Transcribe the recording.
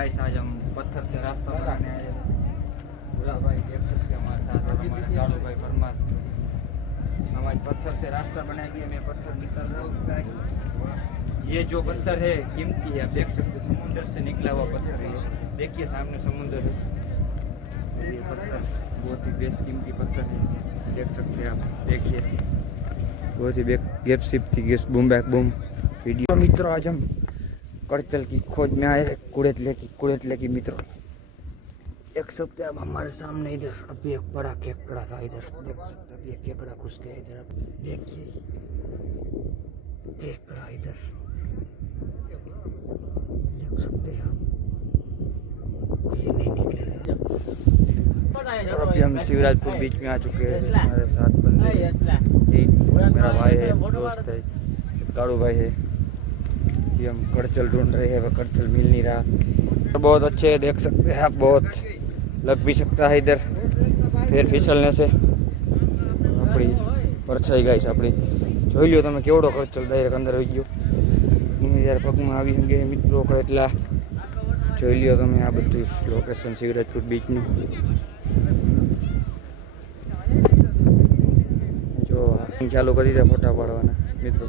Guys आज हम पत्थर से रास्ता बनाने आए हैं। बुरा भाई देख सकते हैं हमारे साथ, और हमारे कालू भाई परमार। हम आज पत्थर से रास्ता बनाएंगे। मैं पत्थर निकल रहा हूँ गाइस। ये जो पत्थर है कीमती है, आप देख सकते हो, समुंदर से निकला हुआ पत्थर है। देखिए सामने समुंदर है। ये पत्थर बहुत ही बेशकीमती पत्थर है, देख सकते हैं आप। देखिए बहुत ही गैप शिप थी, गेस बूम बैक बूम वीडियो। मित्रों आज हम कड़तल की खोज में आए, कुड़ेतले की मित्रों देख सकते हैं। अब हमारे सामने इधर अभी एक बड़ा केकड़ा था, इधर देख सकते हैं। अभी एक केकड़ा घुस गया इधर, अब देखिए केकड़ा इधर देख सकते हैं आप। ये नहीं निकलेगा। और अभी हम शिवराजपुर बीच में आ चुके हैं। हमारे साथ बंदे मेरा भाई है, दोस्त है, काड़ू भाई है। कि हम कड़चल ढूंढ रहे हैं, वह कड़चल मिल नहीं रहा। तो बहुत अच्छे देख सकते हैं आप, बहुत लग भी सकता है इधर फिर फिसलने से। अपनी परछाई गाइस अपनी જોઈ લ્યો તમે કેવડો કડચલ ડાયરેક્ટ અંદર આવી ગયો। તમે જ્યારે પગમાં આવી ગયા મિત્રો કડેટલા જોઈ લ્યો તમે આ બધું લોકેશન શિવરાજપુર બીચનું। જો ચાલુ કરી દે ફોટા પાડવાના મિત્રો।